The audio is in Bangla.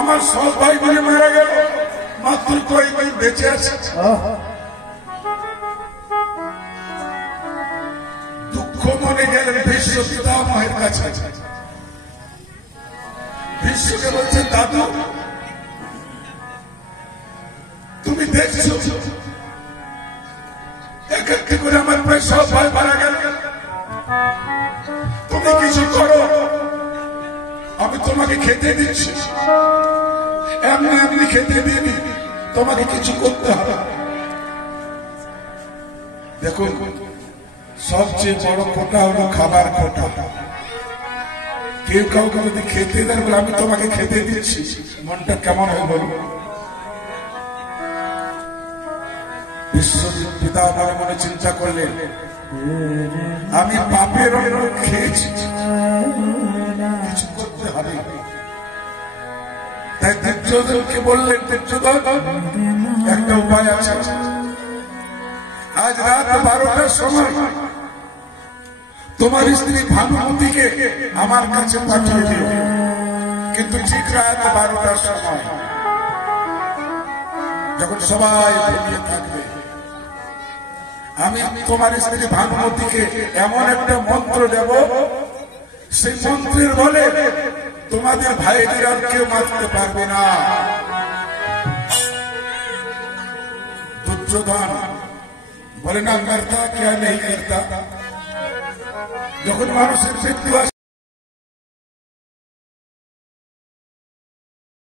আমার সব ভাই বলে মারা গেল, মাত্র কয়েকদিন বেঁচে আছে। দুঃখ মনে গেলেন ভীষ্ম পিতামহের কাছে। ভীষ্মকে বলছেন, দাদু তুমি দেখছো এক একটি করে আমার প্রায় সব ভাই মারা গেল, তুমি কিছু করো, আমি তোমাকে খেতে দিচ্ছি, এমনি এমনি খেতে দিবি, তোমাকে কিছু করতে হবে। দেখুন, সবচেয়ে বড় খোটা হলো খাবার খোটা। কেউ কাউকে যদি খেতে দেন বলে আমি তোমাকে খেতে দিচ্ছি, মনটা কেমন হয় বলবো? বিশ্বজিৎ পিতা মনে মনে চিন্তা করলেন, আমি পাপের অন্ন খেয়েছি, কিছু করতে হবে। তাই দুর্যোধনকে বললেন, দুর্যোধন একটা উপায় আছে, আজ রাত 12টার সময় তোমার স্ত্রী ভানুমতিকে আমার কাছে পাঠিয়ে দিও, কিন্তু ঠিক রাত 12টার সময়, যখন সবাই ঘুমিয়ে থাকবে, আমি তোমার স্ত্রী ভানুমতিকে এমন একটা মন্ত্র দেব, সেই মন্ত্রের বলে তোমাদের ভাইদের আর কেউ মারতে পারবে না। দুর্যোধন বলে, না করতা কে নেই করতা। যখন মানুষের মৃত্যু